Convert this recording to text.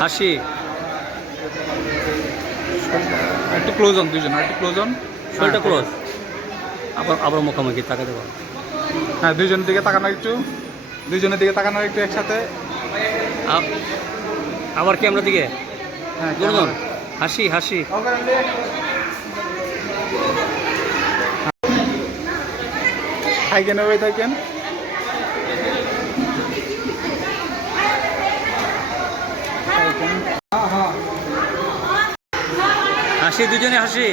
হাসি। একটু ক্লোজ হন দুজন, একটু ক্লোজ হন। শরীরটা ক্লোজ। আবার আবার মুখোমুখি তাকাতে পারো। হ্যাঁ, দুজনের দিকে তাকানো একটু, দুজনের দিকে তাকানো একটু একসাথে। আবার ক্যামেরা দিকে হ্যাঁ, গুনগুন হাসি হাসি। থাকেন, ওই থাকেন। হাসি, দুজনে হাসি।